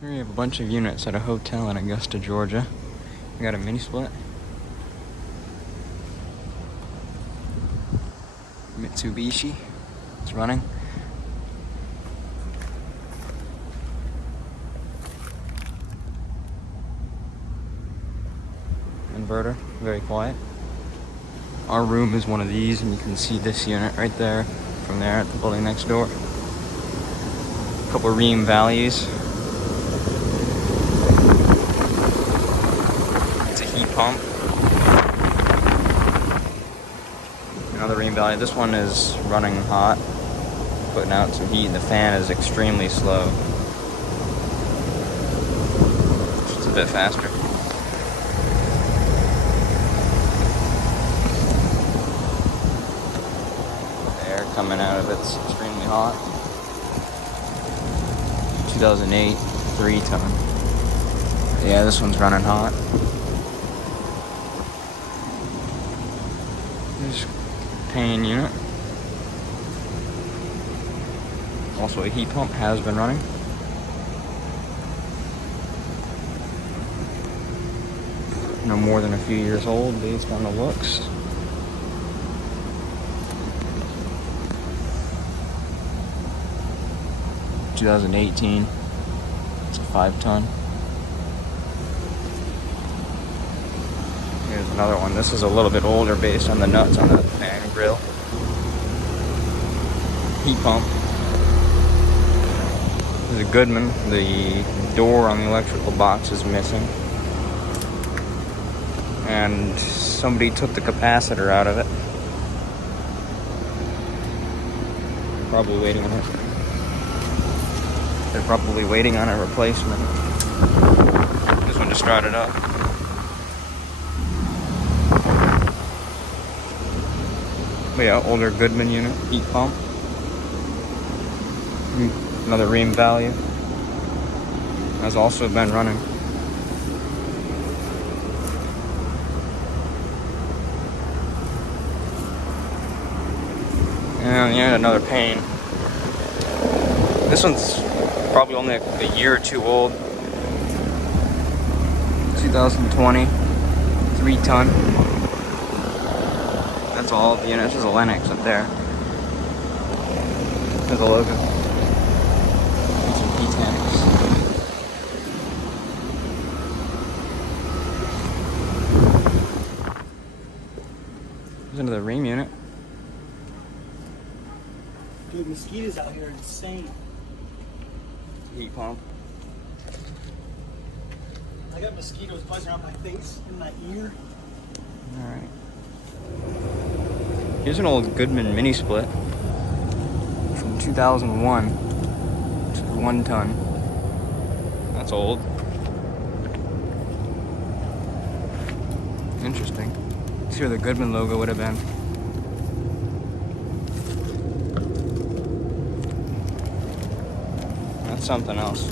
Here we have a bunch of units at a hotel in Augusta, Georgia. We got a mini split. Mitsubishi. It's running. Inverter, very quiet. Our room is one of these, and you can see this unit right there from there at the building next door. A couple of Rheem values. It's a heat pump. Another Rheem value. This one is running hot, putting out some heat. The fan is extremely slow. It's a bit faster. Coming out of it's extremely hot. 2008 3-ton. Yeah, this one's running hot. There's Payne unit. Also a heat pump has been running. No more than a few years old based on the looks. It's 2018. It's a 5-ton. Here's another one. This is a little bit older based on the nuts on the fan grill. Heat pump. This is a Goodman. The door on the electrical box is missing. And somebody took the capacitor out of it. Probably waiting on it. They're probably waiting on a replacement. This one just started up. But yeah, older Goodman unit, heat pump. Another Rheem value. Has also been running. And yeah, another Payne. This one's probably only a year or two old. 2020, 3-ton. That's all of the units. There's a Lennox up there. There's a logo. And some P-tanks. There's another Rheem unit. Dude, mosquitoes out here are insane. Heat pump. I got mosquitoes buzzing around my face and my ear. Alright. Here's an old Goodman Mini Split from 2001. It's 1-ton. That's old. Interesting. Let's see where the Goodman logo would have been. That's something else.